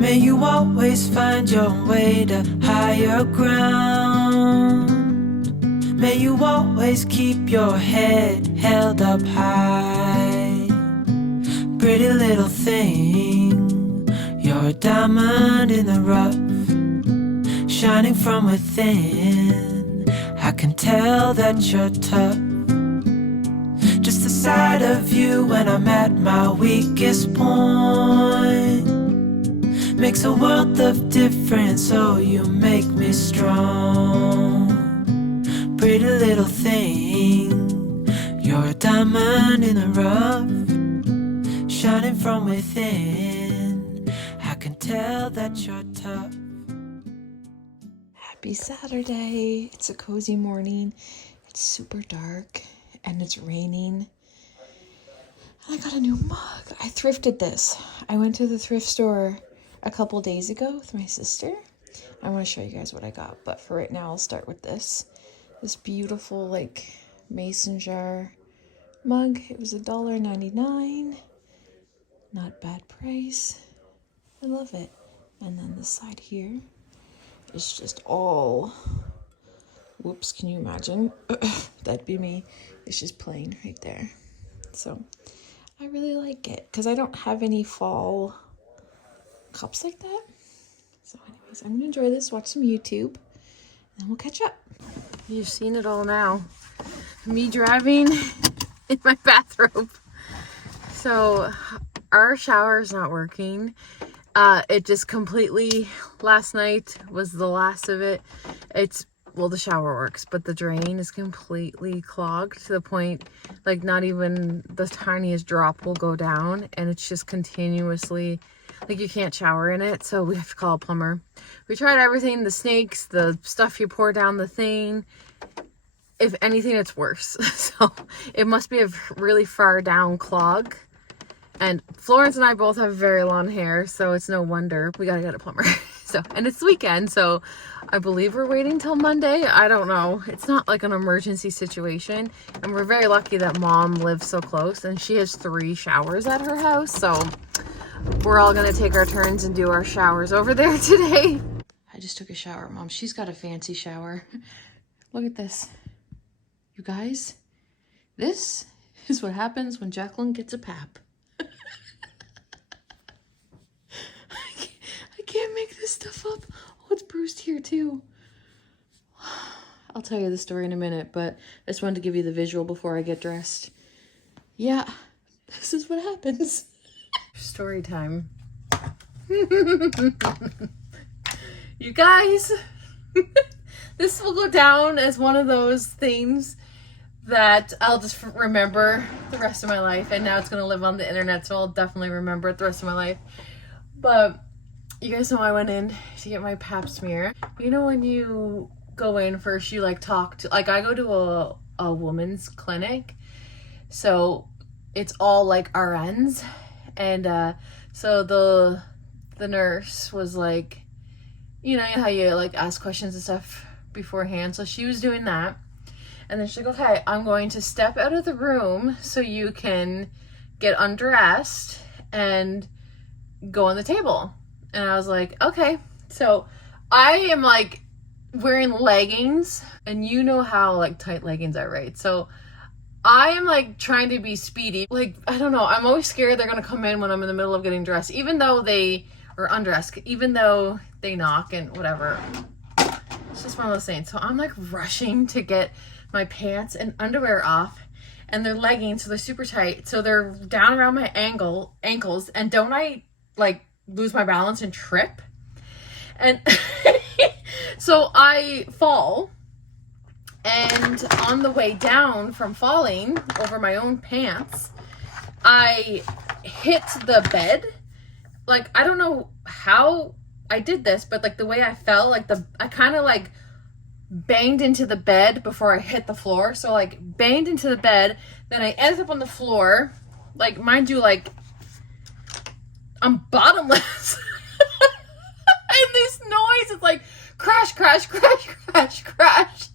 May you always find your way to higher ground. May you always keep your head held up high. Pretty little thing, you're a diamond in the rough, shining from within. I can tell that you're tough. Just the sight of you when I'm at my weakest point makes a world of difference, oh you make me strong. Pretty little thing, you're a diamond in the rough, shining from within. I can tell that you're tough. Happy Saturday. It's a cozy morning. It's super dark and it's raining. I got a new mug. I thrifted this. I went to the thrift store a couple days ago with my sister. I want to show you guys what I got, but for right now I'll start with this beautiful like mason jar mug. It was $1.99. Not bad price. I love it. And then the side here is just all, whoops, can you imagine? That'd be me. It's just plain right there. So I really like it because I don't have any fall cups like that. So anyways, I'm gonna enjoy this, watch some YouTube, and then we'll catch up. You've seen it all now. Me driving in my bathrobe. So our shower is not working. It just completely, last night was the last of it. Well, the shower works, but the drain is completely clogged to the point, like not even the tiniest drop will go down, and it's just continuously, like you can't shower in it, so we have to call a plumber. We tried everything, the snakes, the stuff you pour down the thing. If anything, it's worse. So it must be a really far down clog. And Florence and I both have very long hair, so it's no wonder we gotta get a plumber. So, and it's the weekend, so I believe we're waiting till Monday. I don't know. It's not like an emergency situation. And we're very lucky that Mom lives so close and she has 3 showers at her house. So we're all gonna take our turns and do our showers over there today. I just took a shower, Mom. She's got a fancy shower. Look at this. You guys, this is what happens when Jaclyn gets a pap. I can't make this stuff up. Oh, it's bruised here too. I'll tell you the story in a minute, but I just wanted to give you the visual before I get dressed. Yeah, this is what happens. Story time. You guys, this will go down as one of those things that I'll just remember the rest of my life, and now it's going to live on the internet, so I'll definitely remember it the rest of my life. But you guys know I went in to get my pap smear. You know when you go in first, you like talk to, like I go to a woman's clinic, so it's all like RNs, and so the nurse was like, you know how you like ask questions and stuff beforehand, so she was doing that. And then she's like, okay, I'm going to step out of the room so you can get undressed and go on the table. And I was like, okay. So I am like wearing leggings, and you know how like tight leggings are, right? So I am like trying to be speedy. Like, I don't know. I'm always scared they're going to come in when I'm in the middle of getting dressed, even though they are undressed, even though they knock and whatever. It's just one of those things. So I'm like rushing to get my pants and underwear off, and they're leggings, so they're super tight, so they're down around my ankles, and don't I like lose my balance and trip, and so I fall, and on the way down from falling over my own pants, I hit the bed. Like, I don't know how I did this, but like the way I fell, like I kind of like banged into the bed before I hit the floor. So like banged into the bed, then I ended up on the floor, like mind you, like I'm bottomless. And this noise is like crash, crash, crash, crash, crash.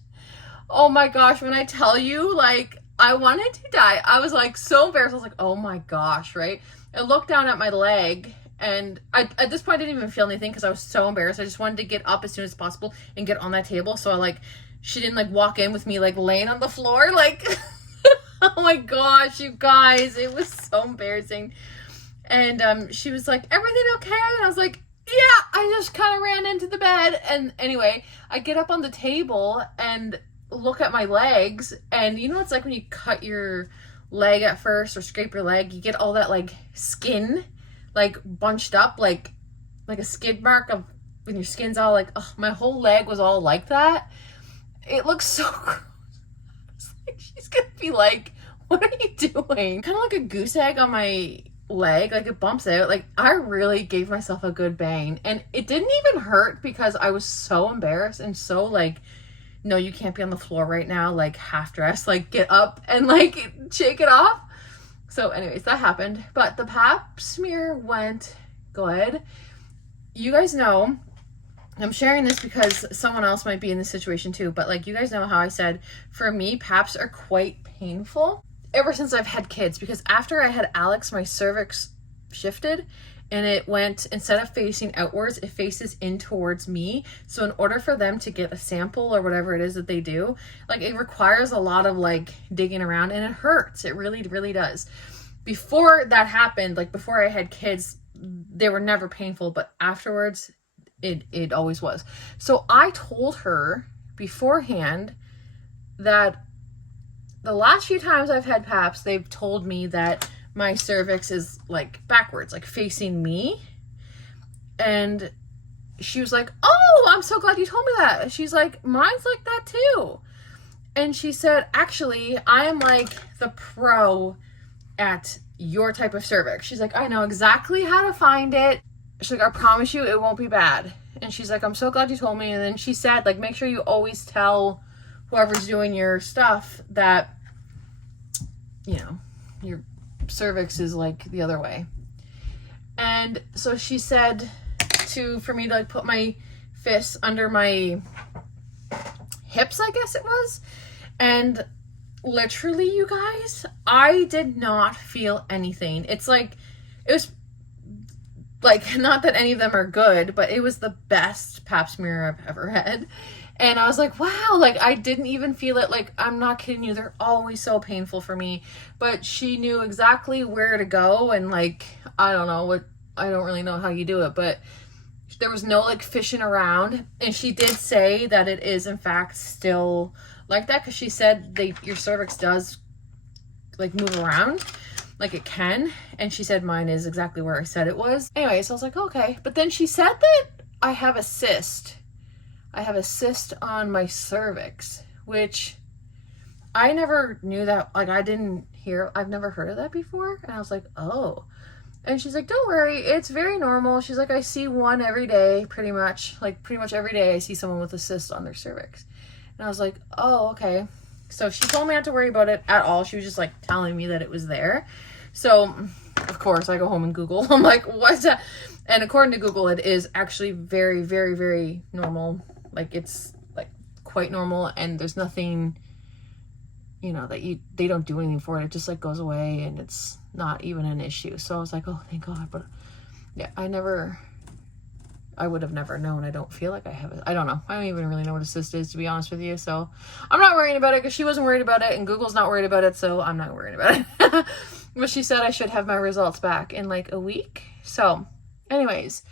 Oh my gosh, when I tell you, like, I wanted to die. I was like so embarrassed. I was like, oh my gosh, right? I looked down at my leg, and I, at this point, I didn't even feel anything because I was so embarrassed. I just wanted to get up as soon as possible and get on that table. So I like, she didn't like walk in with me like laying on the floor. Like, oh my gosh, you guys, it was so embarrassing. And she was like, everything okay? And I was like, yeah, I just kind of ran into the bed. And anyway, I get up on the table and look at my legs, and you know, it's like when you cut your leg at first or scrape your leg, you get all that like skin like bunched up like a skid mark of when your skin's all like, oh, my whole leg was all like that. It looks so gross. Like, she's gonna be like, what are you doing? Kind of like a goose egg on my leg, like it bumps out. Like, I really gave myself a good bang, and it didn't even hurt because I was so embarrassed and so like, no, you can't be on the floor right now, like half dressed, like get up and like shake it off. So anyways, that happened. But the pap smear went good. You guys know, I'm sharing this because someone else might be in this situation too, but like, you guys know how I said, for me, paps are quite painful ever since I've had kids, because after I had Alex, my cervix shifted and it went, instead of facing outwards, it faces in towards me. So in order for them to get a sample or whatever it is that they do, like, it requires a lot of like digging around, and it hurts. It really, really does. Before that happened, like before I had kids, they were never painful, but afterwards it always was. So I told her beforehand that the last few times I've had paps, they've told me that my cervix is like backwards, like facing me. And she was like, oh, I'm so glad you told me that. She's like, mine's like that too. And she said, actually, I am like the pro at your type of cervix. She's like, I know exactly how to find it. She's like, I promise you it won't be bad. And she's like, I'm so glad you told me. And then she said, like, make sure you always tell whoever's doing your stuff that, you know, your cervix is like the other way. And so she said for me to like put my fists under my hips, I guess it was. And literally, you guys, I did not feel anything. It's like, it was like, not that any of them are good, but it was the best pap smear I've ever had. And I was like, wow, like, I didn't even feel it. Like, I'm not kidding you. They're always so painful for me. But she knew exactly where to go. And like, I don't really know how you do it, but there was no like fishing around. And she did say that it is in fact still like that, because she said your cervix does like move around, like it can. And she said mine is exactly where I said it was. Anyway, so I was like, okay. But then she said that I have a cyst. I have a cyst on my cervix, which I never knew that. Like, I've never heard of that before. And I was like, oh. And she's like, don't worry, it's very normal. She's like, I see one every day, pretty much. Like, pretty much every day I see someone with a cyst on their cervix. And I was like, oh, okay. So she told me not to worry about it at all. She was just like telling me that it was there. So, of course, I go home and Google. I'm like, what's that? And according to Google, it is actually very, very, very normal. Like, it's like quite normal, and there's nothing, you know, that they don't do anything for it. It just like goes away, and it's not even an issue. So I was like, oh, thank God. But yeah, I would have never known. I don't feel like I have it. I don't know. I don't even really know what a cyst is, to be honest with you. So I'm not worrying about it, because she wasn't worried about it, and Google's not worried about it. So I'm not worried about it. But she said I should have my results back in like a week. So anyways,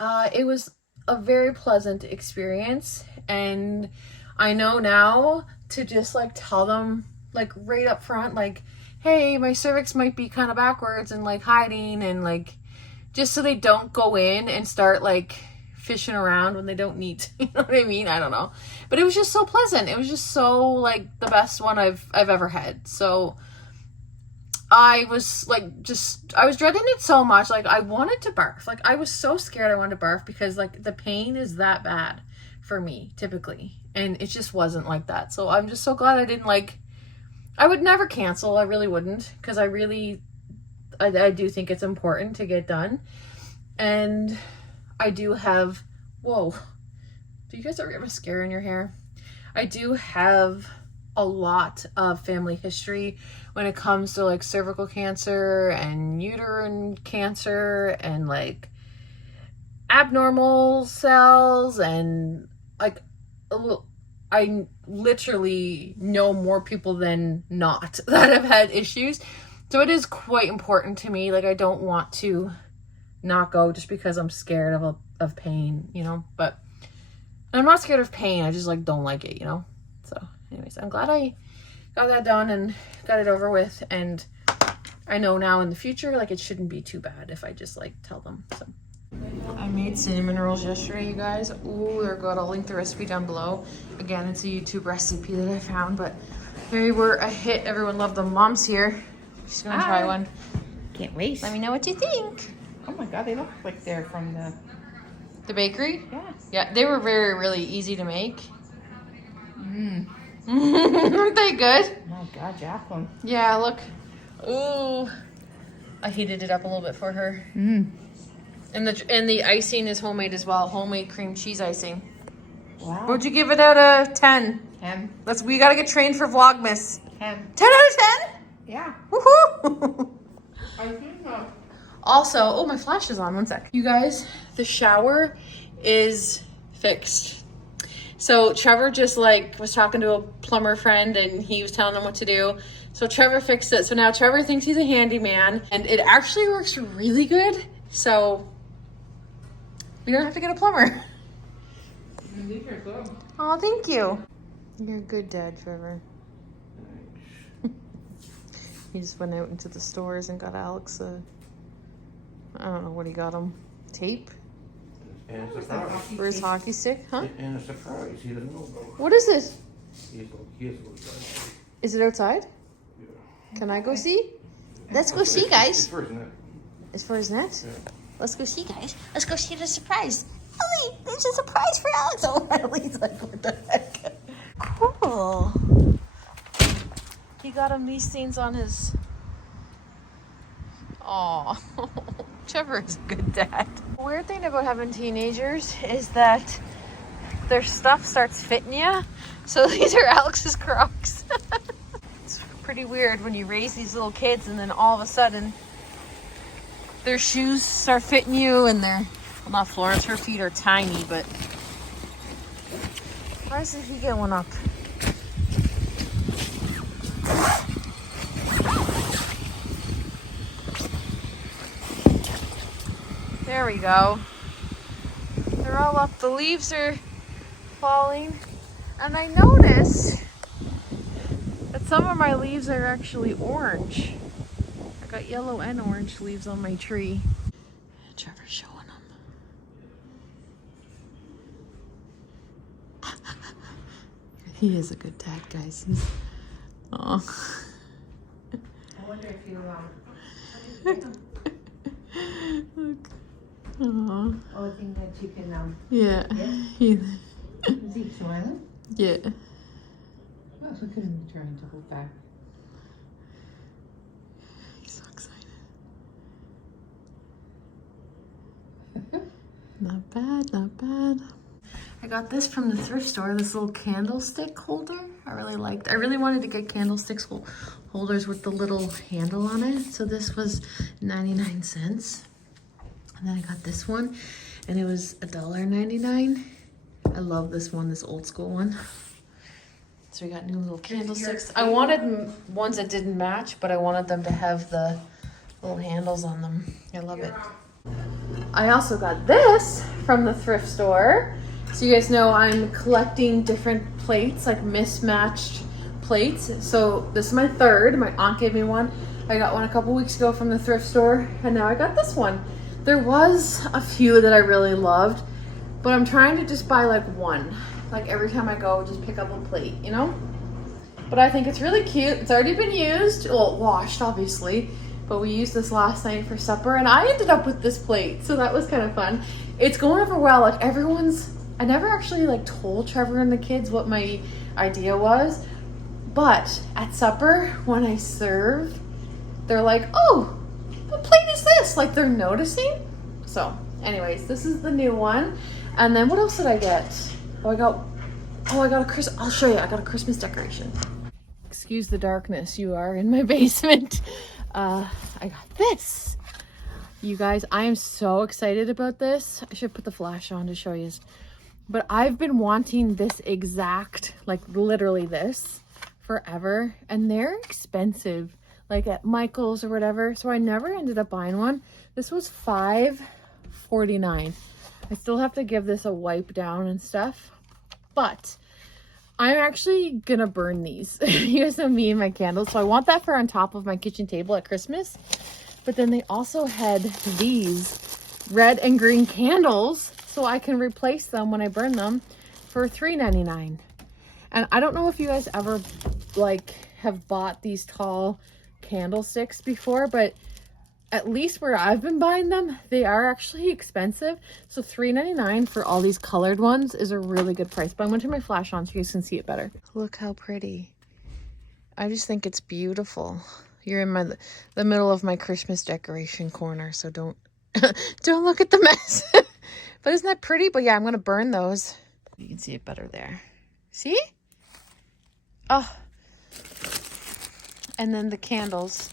it was a very pleasant experience. And I know now to just like tell them like right up front, like, hey, my cervix might be kind of backwards and like hiding, and like, just so they don't go in and start like fishing around when they don't need to. You know what I mean? I don't know. But it was just so pleasant. It was just so like the best one I've ever had. So I was like, I was dreading it so much. Like, I wanted to barf. Like, I was so scared I wanted to barf, because like the pain is that bad for me typically. And it just wasn't like that. So I'm just so glad I didn't like, I would never cancel. I really wouldn't, because I do think it's important to get done. And I do have, whoa, do you guys ever get mascara in your hair? I do have a lot of family history when it comes to like cervical cancer and uterine cancer and like abnormal cells, and like I literally know more people than not that have had issues. So it is quite important to me. Like I don't want to not go just because I'm scared of pain, you know, but I'm not scared of pain. I just like don't like it, you know? So anyways, I'm glad I got that done and got it over with. And I know now in the future, like it shouldn't be too bad if I just like tell them. So I made cinnamon rolls yesterday, you guys. Ooh, they're good. I'll link the recipe down below. Again, it's a YouTube recipe that I found, but they were a hit. Everyone loved them. Mom's here. She's gonna try one. Can't wait. Let me know what you think. Oh my god, they look like they're from The bakery? Yeah. Yeah, they were really easy to make. Aren't they good? Oh my god, Jaclyn. Yeah, look. Ooh. I heated it up a little bit for her. And the icing is homemade as well. Homemade cream cheese icing. Wow. Would you give it out of 10? 10. We gotta get trained for Vlogmas. 10. 10 out of 10? Yeah. Woohoo! I think so. Also, oh, my flash is on. One sec. You guys, the shower is fixed. So Trevor just like was talking to a plumber friend and he was telling them what to do. So Trevor fixed it. So now Trevor thinks he's a handyman and it actually works really good. So we don't have to get a plumber. These are good. Oh, thank you. You're a good dad, Trevor. He just went out into the stores and got Alex I don't know what he got him. Tape? And a surprise. For his hockey stick, huh? And a surprise. He doesn't know about it. What is it? He has to go try. Is it outside? Yeah. Can I go see? Let's go see, guys. It's first, isn't it? It's for his net? Yeah. Let's go see, guys. Let's go see the surprise. Ellie, there's a surprise for Alex. Oh, Ellie's like, what the heck? Cool. He got him these things on his... Aw. Trevor is a good dad. The weird thing about having teenagers is that their stuff starts fitting you. So these are Alex's Crocs. It's pretty weird when you raise these little kids and then all of a sudden their shoes start fitting you and they're, well, not Florence, her feet are tiny, but why doesn't he get one up? There we go. They're all up. The leaves are falling. And I noticed that some of my leaves are actually orange. I got yellow and orange leaves on my tree. Trevor's showing them. He is a good dad, guys. He's... Oh. I wonder if you Look. Aww. oh, I think that you can Yeah. is he smiling? Yeah. Oh, so couldn't be trying to hold back. He's so excited. Not bad, not bad. I got this from the thrift store, this little candlestick holder. I really wanted to get candlesticks holders with the little handle on it. So this was 99 cents. And then I got this one and it was $1.99. I love this one, this old school one. So we got new little candlesticks. I wanted ones that didn't match, but I wanted them to have the little handles on them. I love it. I also got this from the thrift store. So you guys know I'm collecting different plates, like mismatched plates. So this is my third. My aunt gave me one. I got one a couple weeks ago from the thrift store, and now I got this one. There was a few that I really loved, but I'm trying to just buy like one. Like every time I go, just pick up a plate, you know? But I think it's really cute. It's already been used, well, washed obviously, but we used this last night for supper and I ended up with this plate. So that was kind of fun. It's going over well. Like I never actually like told Trevor and the kids what my idea was, but at supper when I serve, they're like, oh, what plate is this? Like they're noticing. So anyways, this is the new one. And then what else did I get? Oh, I got Oh, I'll show you. I got a Christmas decoration. Excuse the darkness. You are in my basement. I got this. You guys, I am so excited about this. I should put the flash on to show you. But I've been wanting this exact, like literally this, forever. And they're expensive, like at Michael's or whatever. So I never ended up buying one. This was $5.49. I still have to give this a wipe down and stuff. But I'm actually gonna burn these. You guys know me and my candles. So I want that for on top of my kitchen table at Christmas. But then they also had these red and green candles, so I can replace them when I burn them for $3.99. And I don't know if you guys ever like have bought these tall candlesticks before, but at least where I've been buying them, they are actually expensive. So $3.99 for all these colored ones is a really good price. But I'm gonna turn my flash on so you guys can see it better. Look how pretty. I just think it's beautiful. You're in the middle of my Christmas decoration corner, so don't don't look at the mess. But isn't that pretty? But yeah, I'm gonna burn those. You can see it better there. See? Oh. And then the candles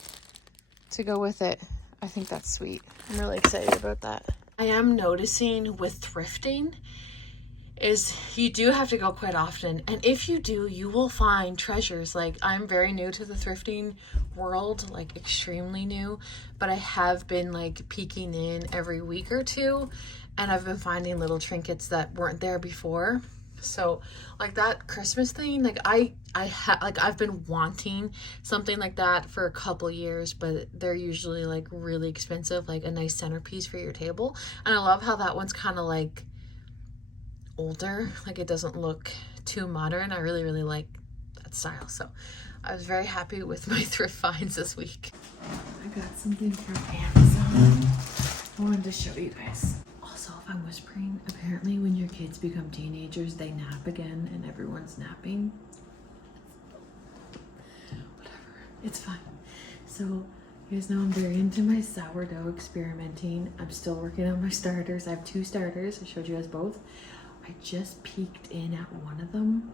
to go with it. I think that's sweet. I'm really excited about that. I am noticing with thrifting is you do have to go quite often. And if you do, you will find treasures. Like, I'm very new to the thrifting world, like extremely new, but I have been like peeking in every week or two, and I've been finding little trinkets that weren't there before. So like that Christmas thing, like I've been wanting something like that for a couple years, but they're usually like really expensive, like a nice centerpiece for your table. And I love how that one's kind of like older, like it doesn't look too modern. I really, really like that style. So I was very happy with my thrift finds this week. I got something from Amazon. I wanted to show you guys. Also, if I'm whispering, apparently when your kids become teenagers, they nap again and everyone's napping. Whatever, it's fine. So you guys know I'm very into my sourdough experimenting. I'm still working on my starters. I have 2 starters. I showed you guys both. I just peeked in at one of them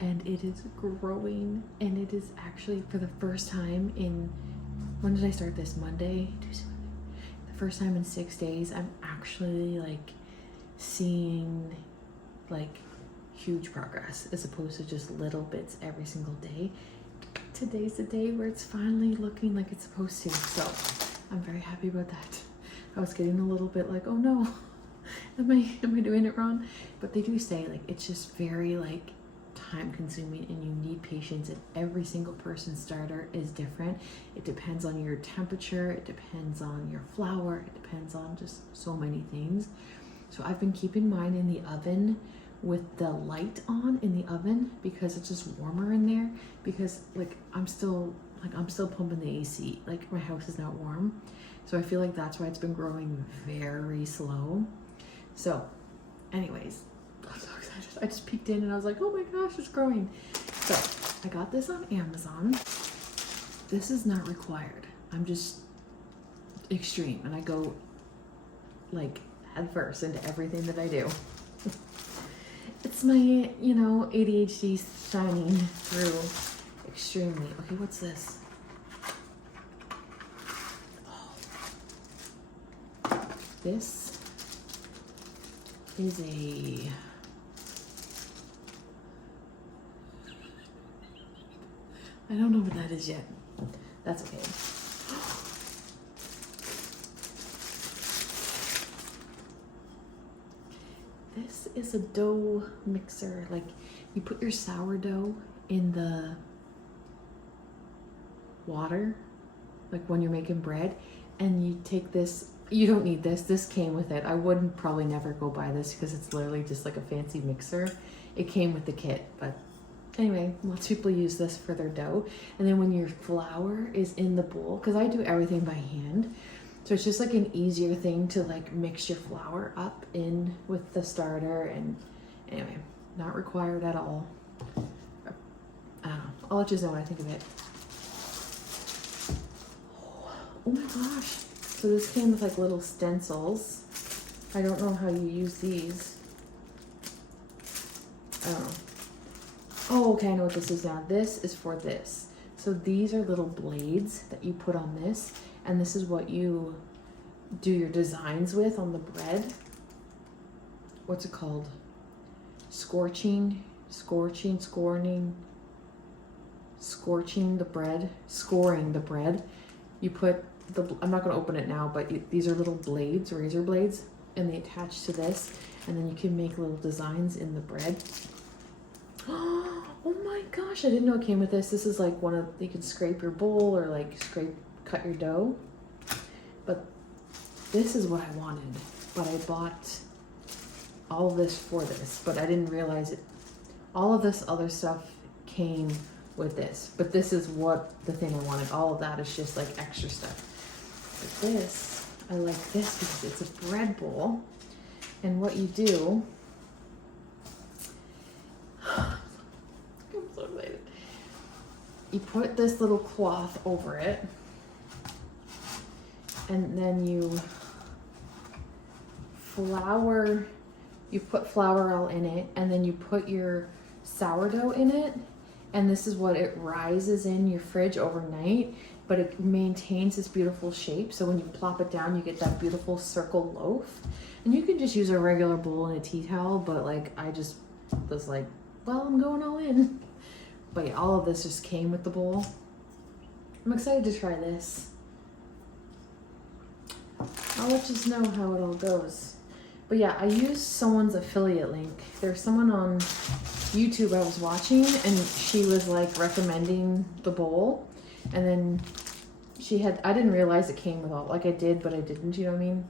and it is growing, and it is actually for the first time in, when did I start this? Monday? Tuesday? The first time in 6 days, I'm actually like seeing like huge progress as opposed to just little bits every single day. Today's the day where it's finally looking like it's supposed to. So I'm very happy about that. I was getting a little bit like, oh no, am I doing it wrong? But they do say like it's just very like time consuming and you need patience, and every single person's starter is different. It depends on your temperature, it depends on your flour, it depends on just so many things. So I've been keeping mine in the oven with the light on in the oven because it's just warmer in there, because like I'm still pumping the AC, like my house is not warm. So I feel like that's why it's been growing very slow. So anyways, I'm so excited. I just peeked in and I was like, oh my gosh, it's growing. So I got this on Amazon. This is not required. I'm just extreme and I go like head first into everything that I do. It's my, you know, ADHD shining through extremely. Okay, what's this? Oh. This is a I don't know what that is yet. That's okay. This is a dough mixer. Like you put your sourdough in the water, like when you're making bread, and you take this. You don't need this. This came with it. I wouldn't probably never go buy this because it's literally just like a fancy mixer. It came with the kit, but anyway, lots of people use this for their dough. And then when your flour is in the bowl, because I do everything by hand, so it's just like an easier thing to like mix your flour up in with the starter. And anyway, not required at all. I don't know. I'll let you know what I think of it. Oh my gosh. So this came with like little stencils. I don't know how you use these. I don't know. Oh, okay, I know what this is now. This is for this. So these are little blades that you put on this, and this is what you do your designs with on the bread. What's it called? Scorching the bread, scoring the bread. You put the, I'm not going to open it now, but these are little blades, razor blades, and they attach to this, and then you can make little designs in the bread. Oh my gosh, I didn't know it came with this. This is like one of, you can scrape your bowl or like cut your dough. But this is what I wanted, but I bought all this for this, but I didn't realize it. All of this other stuff came with this, but this is what the thing I wanted. All of that is just like extra stuff. But this, I like this because it's a bread bowl, and what you do, I'm so excited. You put this little cloth over it, and then you put flour all in it, and then you put your sourdough in it, and this is what it rises in your fridge overnight, but it maintains this beautiful shape. So when you plop it down, you get that beautiful circle loaf. And you can just use a regular bowl and a tea towel, but like I just was like, well, I'm going all in. But yeah, all of this just came with the bowl. I'm excited to try this. I'll let you know how it all goes. But yeah, I used someone's affiliate link. There's someone on YouTube I was watching, and she was like recommending the bowl, and then she had, I didn't realize it came with all, like I did, but I didn't, you know what I mean?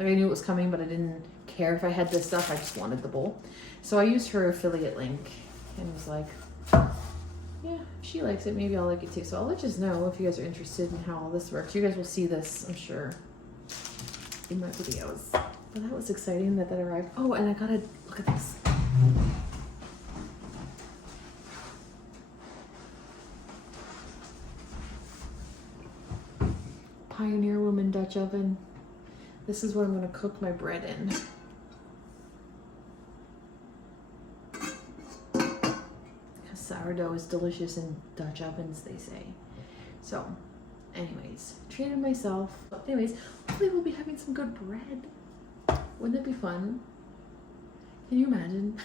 Like I knew it was coming, but I didn't care if I had this stuff. I just wanted the bowl. So I used her affiliate link and was like, yeah, if she likes it, maybe I'll like it too. So I'll let you know if you guys are interested in how all this works. You guys will see this, I'm sure, in my videos. But that was exciting that arrived. Oh, and I gotta look at this. Pioneer Woman Dutch oven. This is what I'm gonna cook my bread in. Because sourdough is delicious in Dutch ovens, they say. So, anyways, treated myself. Anyways, hopefully we'll be having some good bread. Wouldn't it be fun? Can you imagine?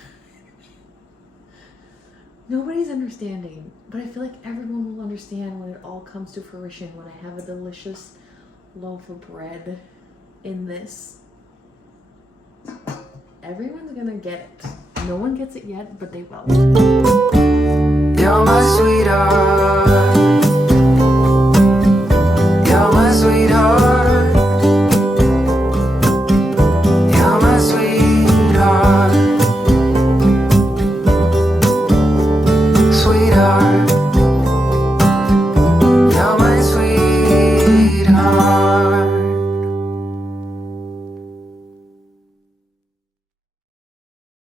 Nobody's understanding, but I feel like everyone will understand when it all comes to fruition, when I have a delicious loaf of bread in this. Everyone's gonna get it. No one gets it yet, but they will. You're my sweetheart.